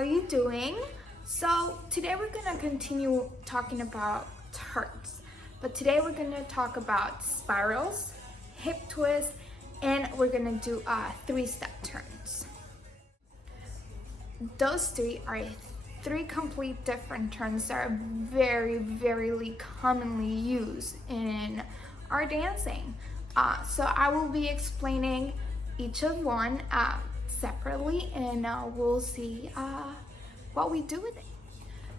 are you doing? So today we're gonna continue talking about turns, but today we're gonna talk about spirals, hip twists, and we're gonna do three-step turns. Those three are three complete different turns that are very commonly used in our dancing. So I will be explaining each of one separately, and we'll see what we do with it.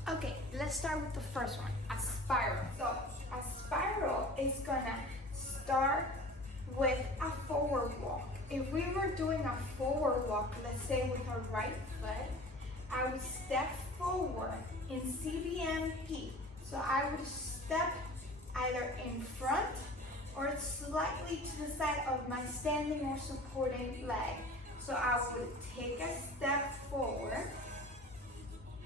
Okay, let's start with the first one, a spiral. So a spiral is gonna start with a forward walk. If we were doing a forward walk, let's say with our right foot, I would step forward in CVMP. So I would step either in front or slightly to the side of my standing or supporting leg. So I would take a step forward,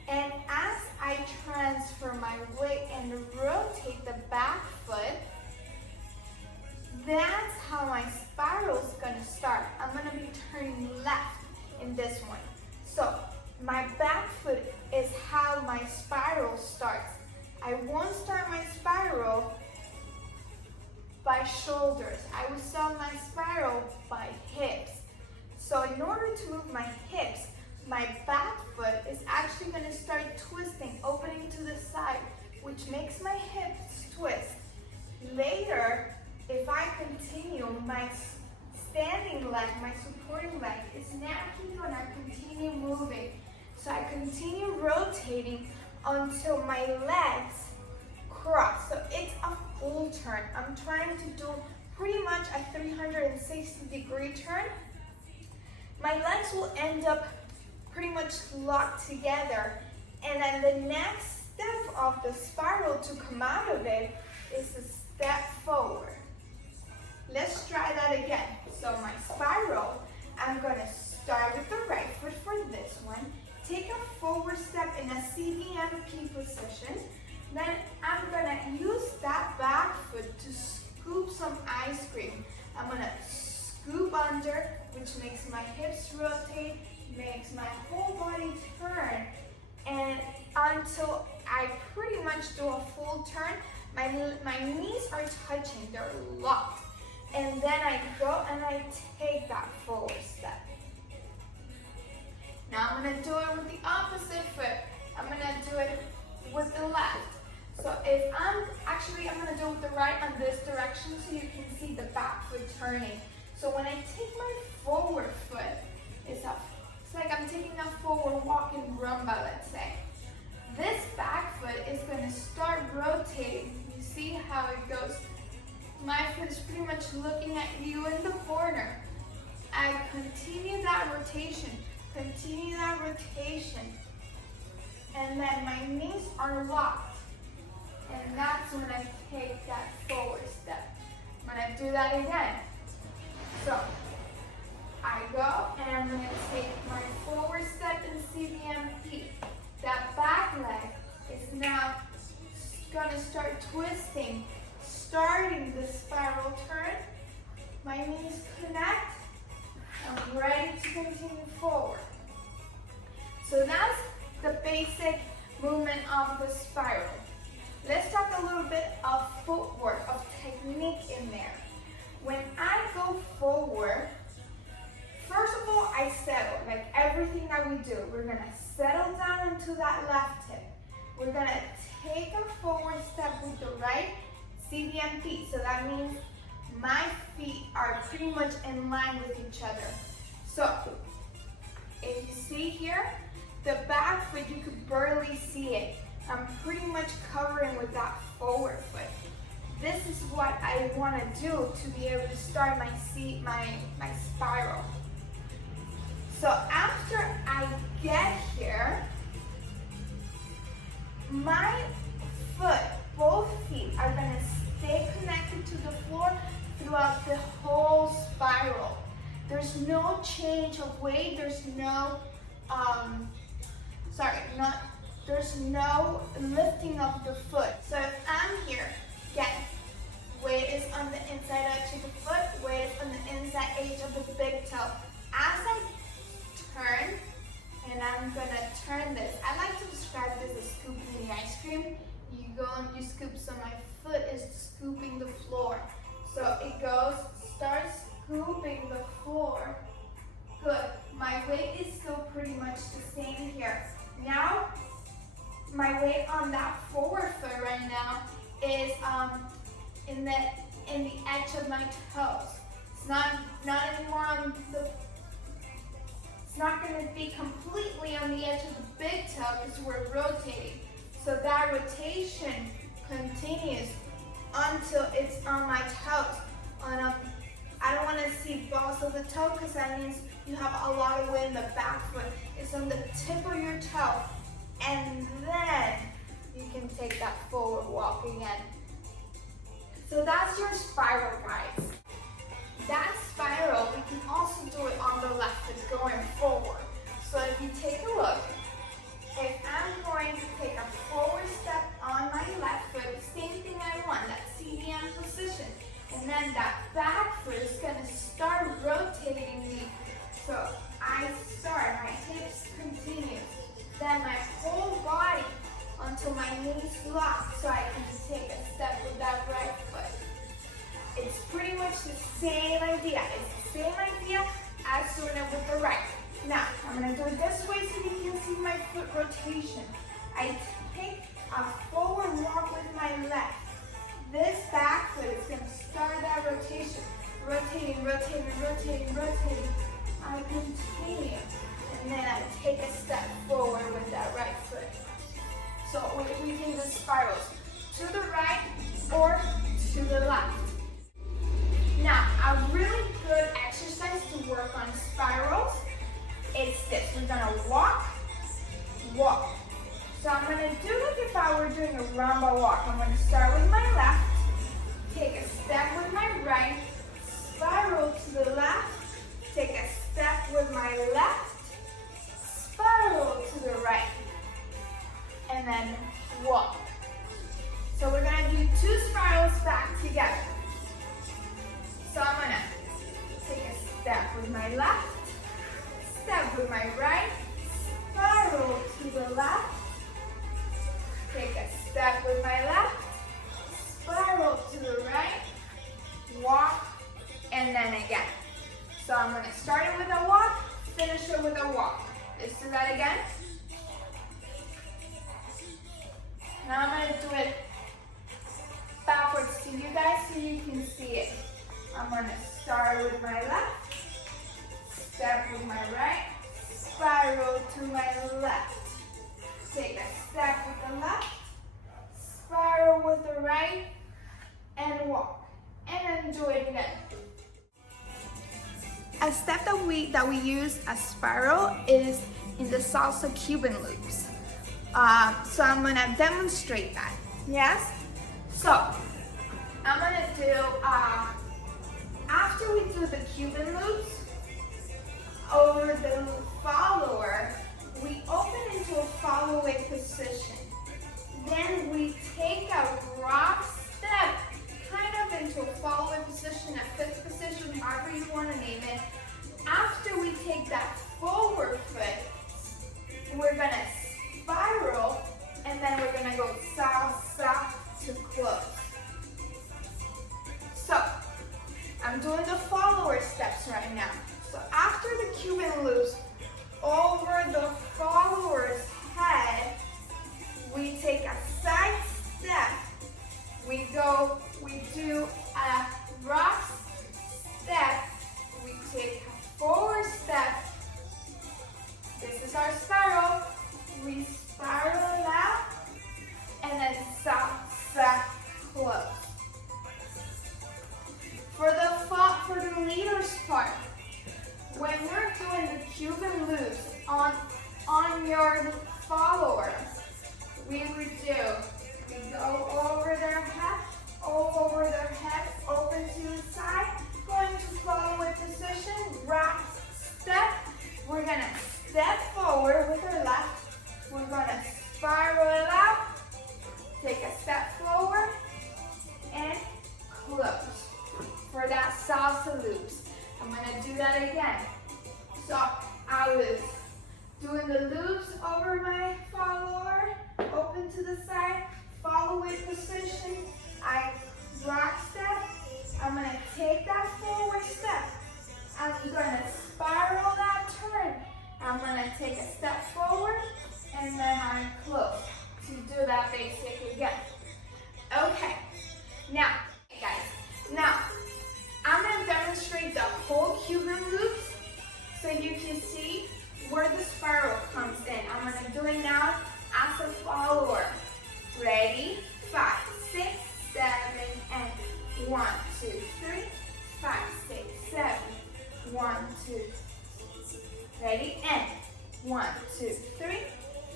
and as I transfer my weight and rotate the back foot, that's how my spiral is gonna start. I'm gonna be turning left in this one. So my back foot is how my spiral starts. I won't start my spiral by shoulders. I will start my spiral by hips. So in order to move my hips, my back foot is actually gonna start twisting, opening to the side, which makes my hips twist. Later, if I continue, my standing leg, my supporting leg is naturally gonna continue moving. So I continue rotating until my legs cross. So it's a full turn. I'm trying to do pretty much a 360-degree turn. My legs will end up pretty much locked together. And then the next step of the spiral to come out of it is a step forward. Let's try that again. So my spiral, I'm gonna start with the right foot for this one, take a forward step in a CVMP position, then I'm gonna use that back foot to scoop some ice cream. I'm gonna scoop under, which makes my hips rotate, makes my whole body turn, and until I pretty much do a full turn, my knees are touching, they're locked. And then I go and I take that forward step. Now I'm gonna do it with the opposite foot. I'm gonna do it with the left. So if I'm gonna do it with the right on this direction so you can see the back foot turning. So when I take my forward foot, it's like I'm taking a forward walk in rumba, let's say. This back foot is gonna start rotating. You see how it goes? My foot is pretty much looking at you in the corner. I continue that rotation, and then my knees are locked. And that's when I take that forward step. I'm gonna do that again. So I go and I'm gonna take my forward step in CVMP. That back leg is now gonna start twisting, starting the spiral turn. My knees connect. I'm ready to continue forward. So that's the basic movement of the spiral. Let's talk a little bit of footwork, of technique in there. When I go forward, first of all, I settle, like everything that we do. We're gonna settle down into that left hip. We're gonna take a forward step with the right CVMP. So that means my feet are pretty much in line with each other. So if you see here, the back foot, you could barely see it. I'm pretty much covering with that forward foot. This is what I want to do to be able to start my spiral. So after I get here, my foot, both feet are going to stay connected to the floor throughout the whole spiral. There's no change of weight, there's no lifting of the foot. So if I'm here, again, weight is on the inside edge of the foot, weight is on the inside edge of the big toe. As I turn, and I'm gonna turn go and you scoop, so my foot is scooping the floor. So it goes, starts scooping the floor. Good. My weight is still pretty much the same here. Now, my weight on that forward foot right now is in the edge of my toes. It's not anymore on the. It's not going to be completely on the edge of the big toe because we're rotating. So that rotation continues until it's on my toes. I don't want to see balls of the toe because that means you have a lot of weight in the back foot. It's on the tip of your toe. And then you can take that forward walk again. So that's your spiral, guys. That spiral, we can also do it on the left foot going forward. So if you take a look, if I'm going to take a forward step on my left foot, same thing I want, that CDM position. And then that back foot is going to start rotating me. So I start, my hips continue. Then my whole body until my knees lock so I can take a step with that right foot. It's pretty much the same idea. It's the same idea as doing it with the right. Now, I'm going to do it this way so you can see my foot rotation. I take a forward walk with my left. This back foot is going to start that rotation. Rotating, rotating, rotating, rotating. I continue. And then I take a step forward with that right foot. So we can do spirals to the right or to the left. Now, a really good exercise to work on spirals is this. We're gonna walk, walk. So I'm gonna do like if I were doing a rumba walk. I'm gonna start with my left, take a step with my right, spiral to the left, take a step with my left, spiral to the right, and then walk. So we're gonna do 2 spirals back together. So I'm gonna take a step with my left, step with my right, spiral to the left, take a step with my left, spiral to the right, walk, and then again. So I'm gonna start it with a walk, finish it with a walk. Let's do that again. Now I'm gonna do it backwards to you guys so you can see it. I'm going to start with my left, step with my right, spiral to my left. Take a step with the left, spiral with the right, and walk. And then do it again. A step that we use as spiral is in the salsa Cuban loops. So I'm going to demonstrate that. Yes? So I'm going to do after we do the Cuban loops, over the follower, we open into a follow-away position. Then we take a rock step kind of into a follow-away position, a 5th position, however you want to name it. After we take that forward foot, we're going to spiral, and then we're going to go salsa to close. So, I'm doing the follower steps right now. So after the Cuban loops, over the follower's head, we take a side step. We do a rock step. We take a forward step. This is our spiral. We spiral it out, and then salsa close. For the leader's part, when you're doing the Cuban loops on your follower, we go over their head, open to the side, going to follow-away position, rock step. We're gonna step forward with our left. We're gonna spiral it out, take a step forward, and close. For that salsa loops. I'm going to do that again. So I was doing the loops over my follower, open to the side, follow follow-away position. I rock step. I'm gonna take that forward step. I'm gonna spiral that turn. I'm gonna take a step forward and then I close to do that basic again. Okay, now, guys, now I'm gonna demonstrate the whole Cuban loops so you can see where the spiral comes in. I'm gonna do it now as a follower. Ready? 5, 6, 7, and 1, 2, 3, 5, 6, 7, 1, 2. Ready? And 1, 2, 3,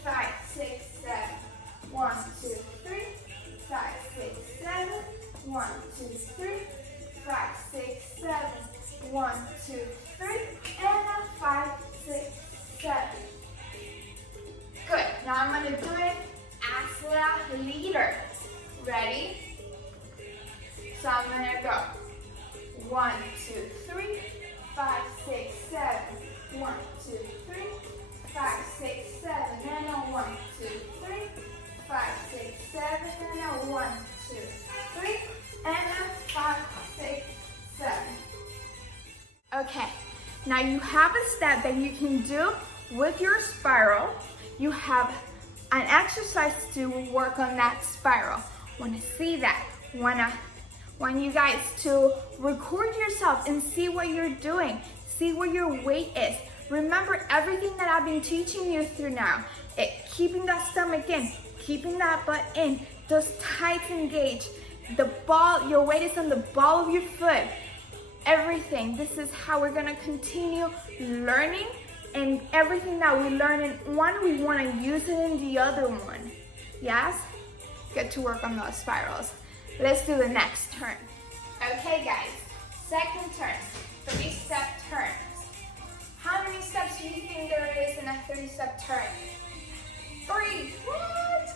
5, 6, 7, 1, 2, 3, 5, 6, 7, 1, 2, 3, 5, 6, 7, 1, 2, 3, and a 5, 6, 7. Good. Now I'm going to do it as a leader. Ready? So I'm going to go 1, 2, 3, 5, 6, 7, 1, 2, 3, 5, 6, 7, and a 1, 2, 3, 5, 6, 7, and a 1, 2, 3, and a 5, 6, 7. Okay, now you have a step that you can do with your spiral. You have an exercise to work on that spiral. Want to see that? Want you guys to record yourself and see what you're doing. See where your weight is. Remember everything that I've been teaching you through now. Keeping that stomach in, keeping that butt in, those tights engaged. The ball, your weight is on the ball of your foot. Everything. This is how we're gonna continue learning, and everything that we learn in one, we wanna use it in the other one. Yes? Get to work on those spirals. Let's do the next turn. Okay guys, second turn, 3-step turns. How many steps do you think there is in a 3-step turn? 3, what?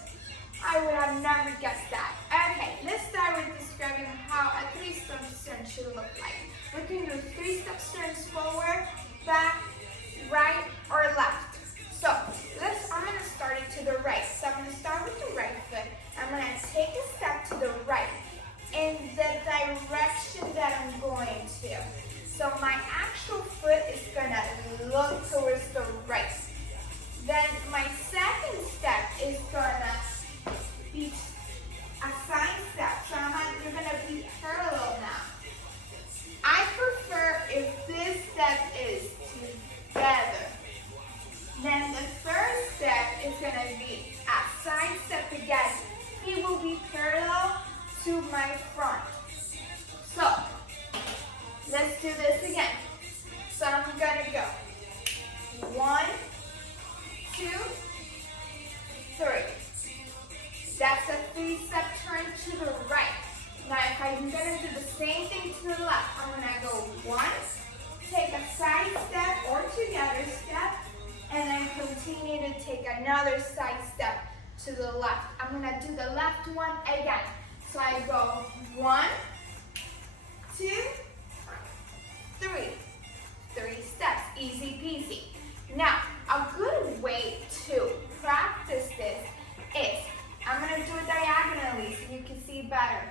I would have never guessed that. Okay, let's start with describing how a 3-step turn should look like. We can do 3-step turns forward, back, right, or left. So, I'm gonna start it to the right. So I'm gonna start with the right foot. I'm gonna take a step to the right in the direction that I'm going to. So my actual foot is gonna look towards the right. Then my second step is gonna be a side step. So you're gonna be parallel now. I prefer if this step is together. Then the third step is gonna be a side step again. It will be parallel to my front. So let's do this again. So I'm gonna go 1, 2, 3. That's a 3-step turn to the right. Now if I'm gonna do the same thing to the left, I'm gonna go 1, take a side step or together step, and then continue to take another side step to the left. I'm gonna do the left one again. So I go 1, 2, 3. 3 steps, easy peasy. Now, a good way to practice this is, I'm gonna do it diagonally so you can see better.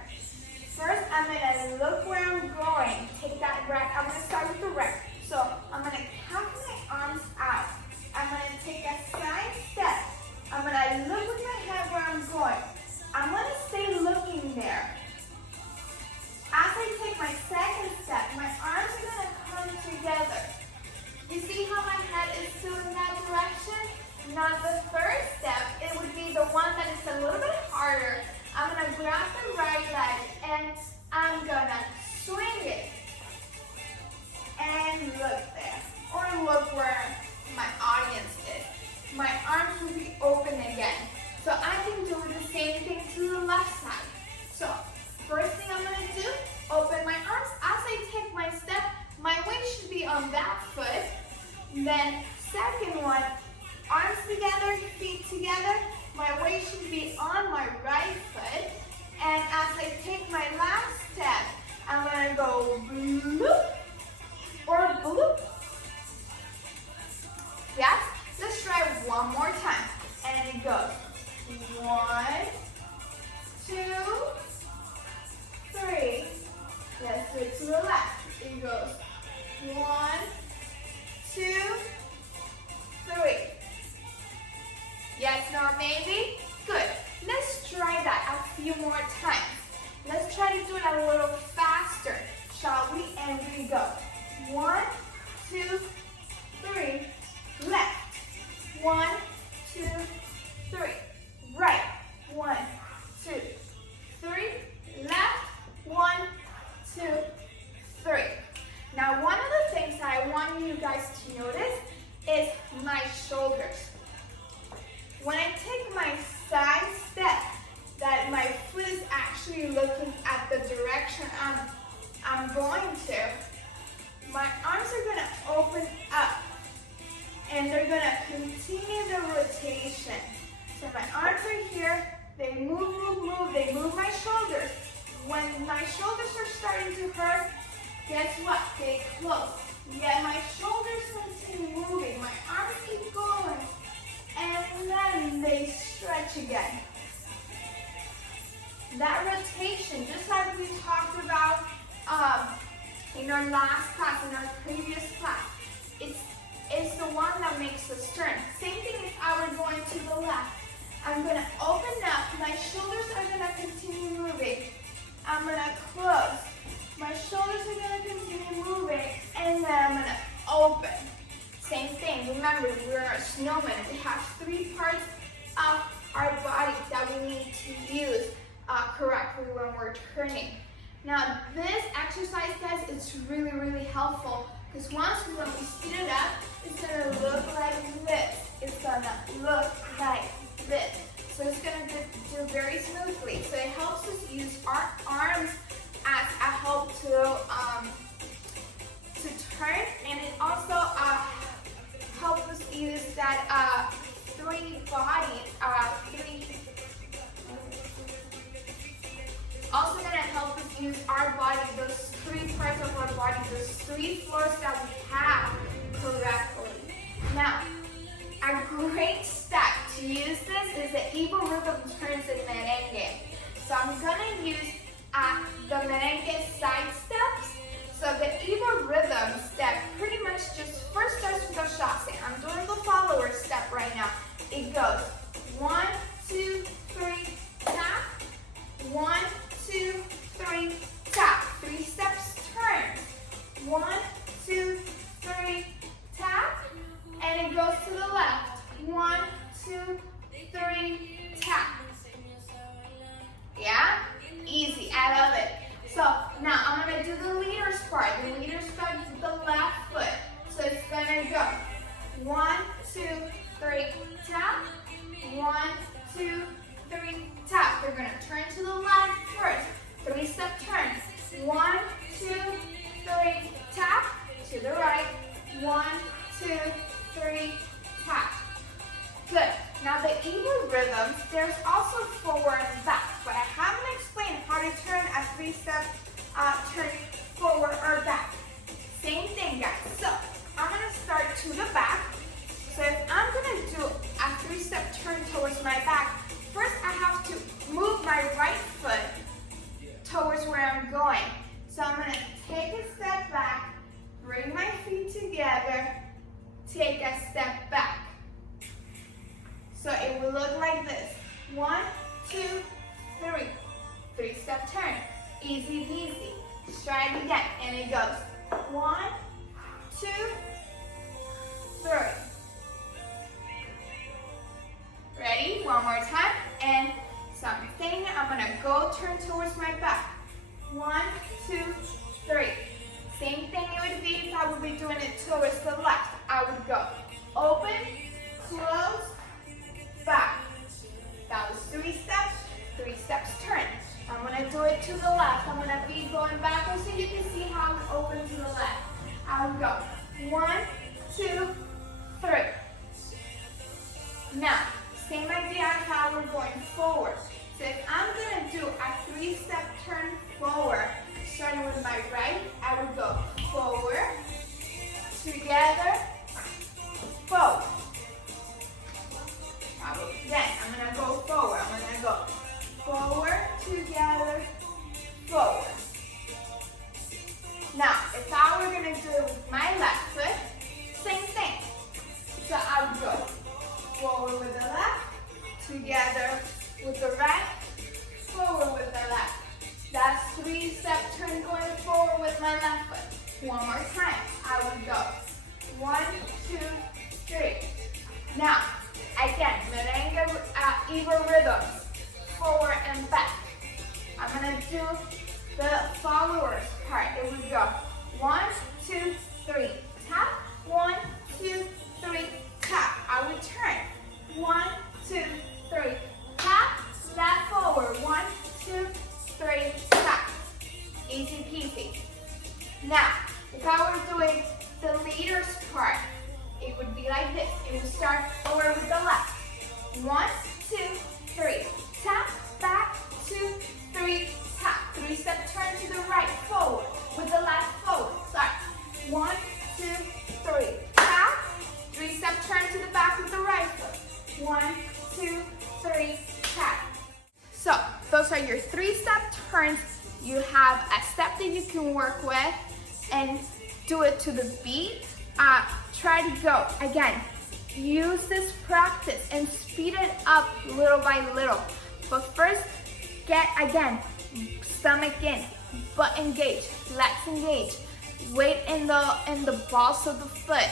First, I'm gonna look where I'm going. Take that right, I'm gonna start with the right. So I'm gonna count my arms out. I'm gonna take a side step. I'm gonna look with my head where I'm going. I'm gonna stay looking there. As I take my second step, my arms are gonna come together. You see how my head is still in that direction? Now the third step, it would be the one that is a little bit harder. I'm gonna grab the right leg and I'm gonna swing it. And look there. Or look where my audience is. My arms will be open again. So I can do the same thing to the left side. So first thing I'm gonna do, open my arms. As I take my step, my weight should be on that foot. Then second one, arms together, feet together. My weight should be on my right foot. And as I take my last step, I'm gonna go bloop or bloop. Yes? Let's try one more time. And it goes 1, It goes 1, 2, 3. Yes, no, maybe? Good. Let's try that a few more times. Let's try to do it a little faster, shall we? And we go. 1, 2, 3. Left. 1, 2, 3. Right. 1, 2, 3. Left. 1, 2, 3. Now, one of the things that I want you guys to notice is my shoulders. When I take my side step, that my foot is actually looking at the direction I'm going to, my arms are going to open up and they're going to continue the rotation. So my arms are here, they move, move, move, they move my shoulders. When my shoulders are starting to hurt, guess what? They close. Yet my shoulders continue moving, my arms keep going, and then they stretch again. That rotation, just like we talked about in our last class, in our previous class, it's the one that makes us turn. Same thing if I were going to the left. I'm going to open up, my shoulders are going to continue moving. I'm going to close. My shoulders are going to continue moving, and then I'm going to open. Same thing, remember, we're a snowman. We have 3 parts of our body that we need to use correctly when we're turning. Now, this exercise, guys, is really, really helpful because when we speed it up, it's going to look like this. It's going to look like this. So it's going to do very smoothly. So it helps us use our arms as a help to turn, and it also helps us use that 3 bodies, also going to help us use our body, those 3 parts of our body, those 3 floors that we have correctly. Now, a great step to use this is the Eagle Rhythm turns in merengue. So I'm going to use the merengue side steps. So the Eagle Rhythm step pretty much just first starts with a chasse. I'm doing the follower step right now. It goes 1, 2, 3, tap. 1, 2, 3, tap. 3 steps, turn. 1, 2, 3, tap. And it goes to the left. 1, 2, 3, tap. Yeah? Easy, I love it. So now I'm going to do the leader's part. The leader's part is the left foot. So it's going to go 1, 2, 3, tap. 1, 2, 3, tap. We're going to turn to the left first. 3-step turn. 1, 2, 3, tap. To the right. 1, 2, 3, tap. Good. Now the Eagle Rhythms, there's also forward and back, but I haven't explained how to turn a 3-step turn forward or back. Same thing, guys. So I'm going to start to the back. So if I'm going to do a 3-step turn towards my back, first I have to move my right foot towards where I'm going. So I'm going to take a step back, bring my feet together, take a step back. So it will look like this. 1, 2, 3. 3-step turn. Easy peasy. Let's try it again. And it goes 1, 2, 3. Ready? One more time. And same thing. I'm going to go turn towards my back. 1, 2, 3. Same thing it would be if I would be doing it towards the left. I would go open, close, back. That was 3 steps, 3 steps turn. I'm going to do it to the left. I'm going to be going backwards so you can see how it opens to the left. I will go 1, 2, 3. Now, same idea as how we're going forward. So if I'm going to do a 3-step turn forward, starting with my right, I would go forward, together, forward. Then I'm going to go forward. I'm going to go forward, together, forward. Now, if I how we're gonna do it with my left foot, same thing. So I would go forward with the left, together with the right, forward with the left. That's 3-step turn going forward with my left foot. One more time. I would go 1, 2, 3. Now, again, merengue even rhythms, forward and back. I'm gonna do the followers part. Here we go. 1, 2, 3. Tap. 1, 2, 3. Tap. I would turn. 1, 2, 3. Tap. Left forward. 1, 2, 3. Tap. Easy peasy. Now, if I were doing the leader's part, it would be like this. It would start forward with the left. 1, 2, 3. Tap. Back. 2, 3. Tap. 3-step turn to the right, forward, with the left forward. Sorry. 1, 2, 3. Tap. 3-step turn to the back with the right foot. 1, 2, 3. Tap. So, those are your 3-step turns. You have a step that you can work with and do it to the beat. Try to go. Again, use this practice and speed it up little by little. But first, get, again, stomach in, butt engage, legs engage, weight in the balls of the foot.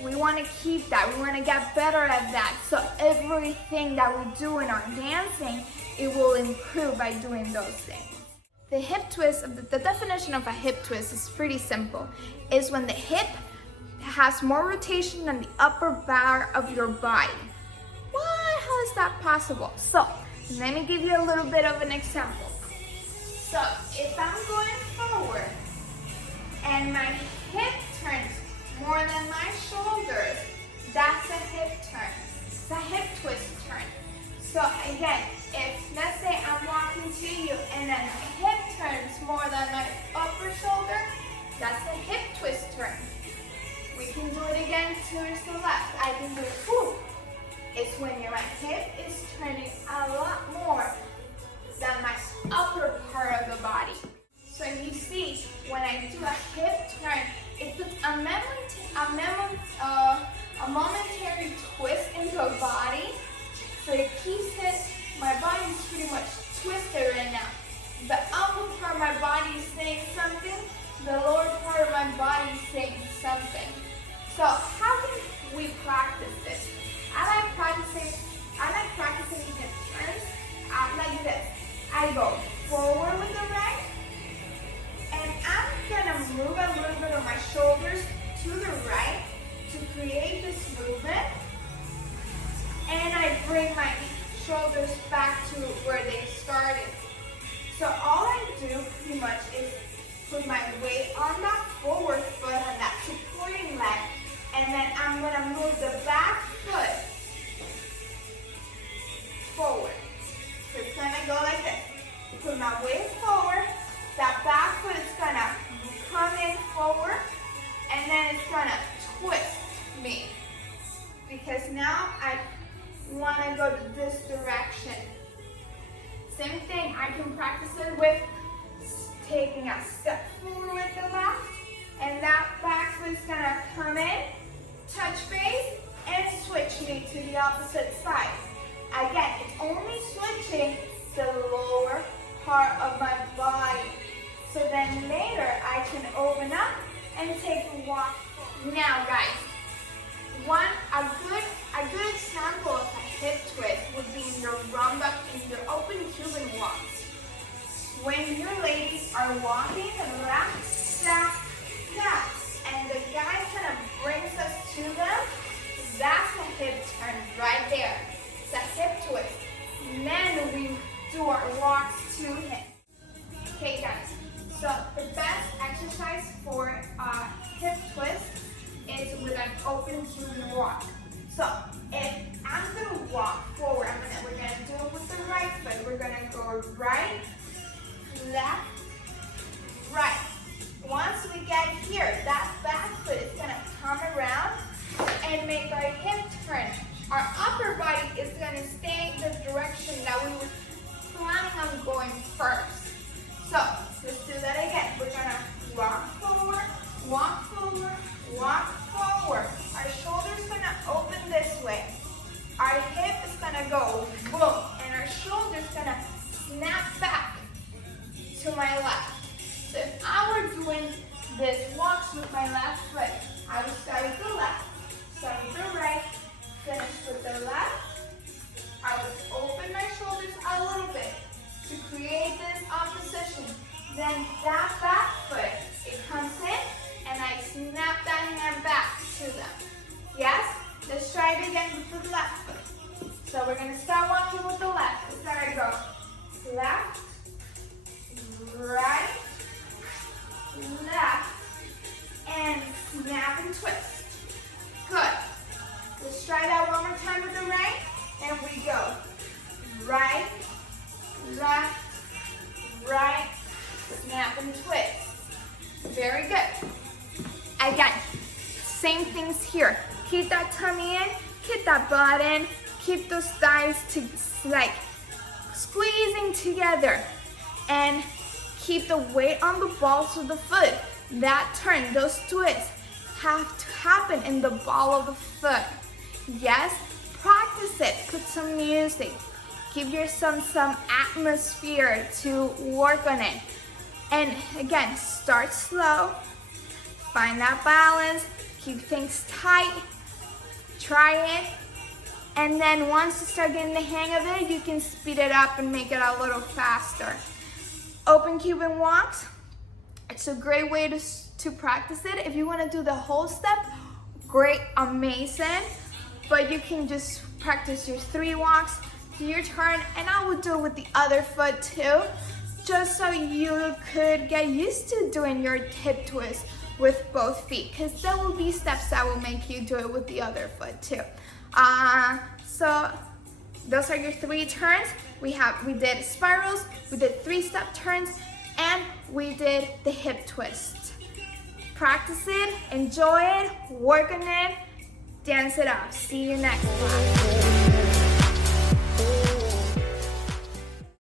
We want to keep that. We want to get better at that. So everything that we do in our dancing, it will improve by doing those things. The hip twist, the definition of a hip twist is pretty simple. It's when the hip has more rotation than the upper bar of your body. What? How is that possible? So let me give you a little bit of an example. So if I'm going forward and my hip turns more than my shoulders, that's a hip turn. It's a hip twist turn. So again, if let's say I'm walking to you and then my hip turns more than my upper shoulder, that's a hip twist turn. We can do it again to the left. I can do it, whoo. It's when my hip is turning a lot more than my upper part of the body. So you see, when I do a hip turn, it puts a momentary twist into a body. So it keeps it, my body's pretty much twisted right now. The upper part of my body is saying something, the lower part of my body is saying something. So how can we practice this? I like practicing hip turns like this. I go forward with the right, and I'm gonna move a little bit of my shoulders to the right to create this movement. And I bring my shoulders back to where they started. So all I do pretty much is put my weight on that forward foot, on that supporting leg, and then I'm gonna move the back foot forward. So it's gonna go like this. Put my weight forward, that back foot is gonna come in forward, and then it's gonna twist me. Because now I wanna go to this direction. Same thing, I can practice it with taking a step forward with the left, and that back foot is gonna come in, touch base, and switch me to the opposite side. Again, it's only switching the lower part of my body. So then later I can open up and take a walk. Now guys, a good example of a hip twist would be in your rumba, in your open Cuban walks. When your ladies are walking, rap, tap, tap, and the guy kind of brings us to them, that's a hip turn right there. It's a hip twist. And then we do our walks to him. Okay guys, so the best exercise for a hip twist is with an open Cuban walk. So if I'm gonna walk forward, we're gonna do it with the right foot. We're gonna go right, left, right. Once we get here, walk forward, walk forward. Our shoulder's gonna open this way. Our hip is gonna go boom, and our shoulder's gonna snap back to my left. So if I were doing this walks with my left foot, I would start with the left, start with the right, finish with the left. I would open my shoulders a little bit to create this opposition. Then that back foot, it comes in, and I snap that hand back to them. Yes? Let's try it again with the left foot. So we're gonna start walking with the left. Let's start go. Left, right, left, and snap and twist. Good. Let's try that one more time with the right, and we go. Right, left, right, snap and twist. Very good. Again, same things here. Keep that tummy in, keep that butt in, keep those thighs like squeezing together, and keep the weight on the balls of the foot. That turn, those twists have to happen in the ball of the foot. Yes, practice it. Put some music. Give yourself some atmosphere to work on it. And again, start slow. Find that balance. Keep things tight. Try it. And then once you start getting the hang of it, you can speed it up and make it a little faster. Open Cuban walks. It's a great way to practice it. If you want to do the whole step, great, amazing. But you can just practice your 3 walks, do your turn, and I would do it with the other foot too, just so you could get used to doing your hip twist with both feet, because there will be steps that will make you do it with the other foot too. So those are your 3 turns. We did spirals, we did 3-step turns, and we did the hip twist. Practice it, enjoy it, work on it, dance it out. See you next class.